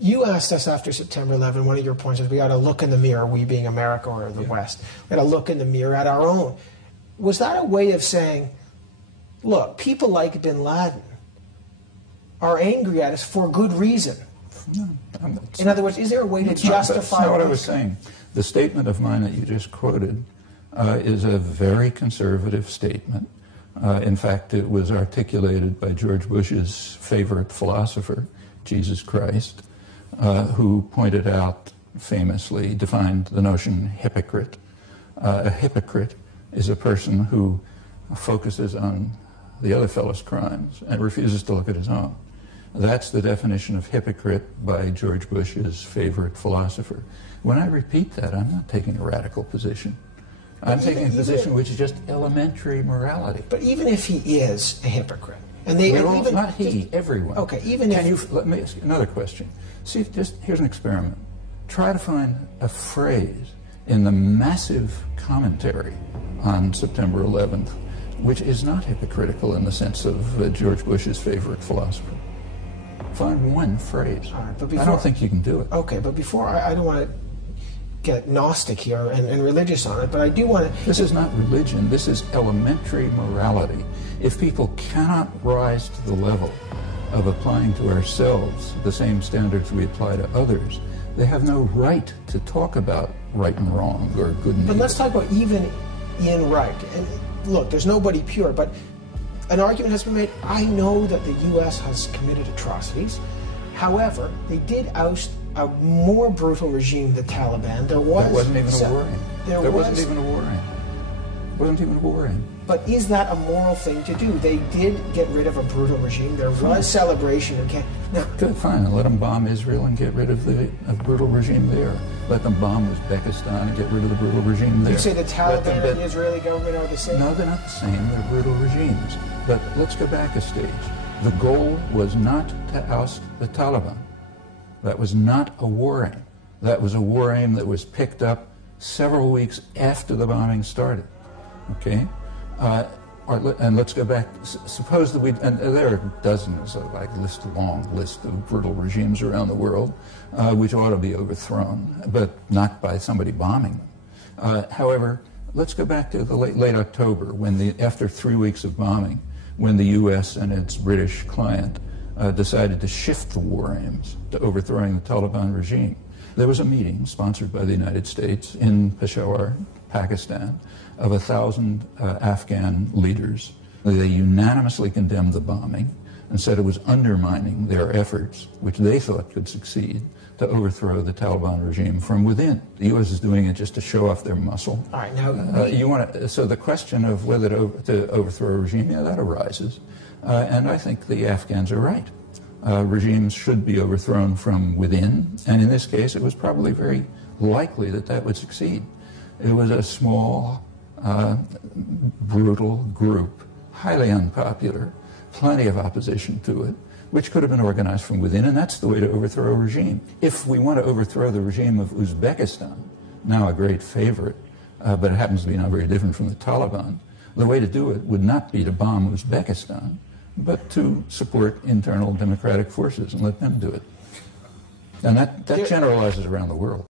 You asked us after September 11, one of your points is we got to look in the mirror, we being America or the West, we got to look in the mirror at our own. Was that a way of saying, look, people like bin Laden are angry at us for good reason? No, in other words, is there a way to justify... That's not what I was saying. The statement of mine that you just quoted is a very conservative statement. In fact, it was articulated by George Bush's favorite philosopher, Jesus Christ, who pointed out, famously, defined the notion hypocrite. A hypocrite is a person who focuses on the other fellow's crimes and refuses to look at his own. That's the definition of hypocrite by George Bush's favorite philosopher. When I repeat that, I'm not taking a radical position. I'm taking a position which is just elementary morality. But even if he is a hypocrite, and not he, everyone. Okay, even if... Let me ask you another question. See, here's an experiment. Try to find a phrase in the massive commentary on September 11th which is not hypocritical in the sense of George Bush's favorite philosopher. Find one phrase. All right, but I don't think you can do it. Okay, but before, I don't want to get Gnostic here and religious on it, but I do want to... This is not religion. This is elementary morality. If people cannot rise to the level of applying to ourselves the same standards we apply to others, they have no right to talk about right and wrong or good and evil. But let's talk about even in right. And look, there's nobody pure, but an argument has been made. I know that the U.S. has committed atrocities. However, they did oust a more brutal regime, the Taliban. There wasn't even a war aim. There wasn't even a war aim. Wasn't even a war aim. But is that a moral thing to do? They did get rid of a brutal regime. There was celebration. Now, good, fine. And let them bomb Israel and get rid of the brutal regime there. Let them bomb Uzbekistan and get rid of the brutal regime there. You say the Taliban and the Israeli government are the same? No, they're not the same. They're brutal regimes. But let's go back a stage. The goal was not to oust the Taliban. That was not a war aim. That was a war aim that was picked up several weeks after the bombing started. Okay? And let's go back. Suppose that and there are dozens of, long list of brutal regimes around the world which ought to be overthrown, but not by somebody bombing them. However, let's go back to the late October, when after 3 weeks of bombing, when the U.S. and its British client decided to shift the war aims to overthrowing the Taliban regime. There was a meeting sponsored by the United States in Peshawar, Pakistan, of 1,000 Afghan leaders. They unanimously condemned the bombing and said it was undermining their efforts, which they thought could succeed, to overthrow the Taliban regime from within. The U.S. is doing it just to show off their muscle. All right, now... so the question of whether to overthrow a regime, yeah, that arises. And I think the Afghans are right. Regimes should be overthrown from within, and in this case it was probably very likely that that would succeed. It was a small, brutal group, highly unpopular, plenty of opposition to it, which could have been organized from within, and that's the way to overthrow a regime. If we want to overthrow the regime of Uzbekistan, now a great favorite, but it happens to be not very different from the Taliban, the way to do it would not be to bomb Uzbekistan, but to support internal democratic forces and let them do it. And that generalizes around the world.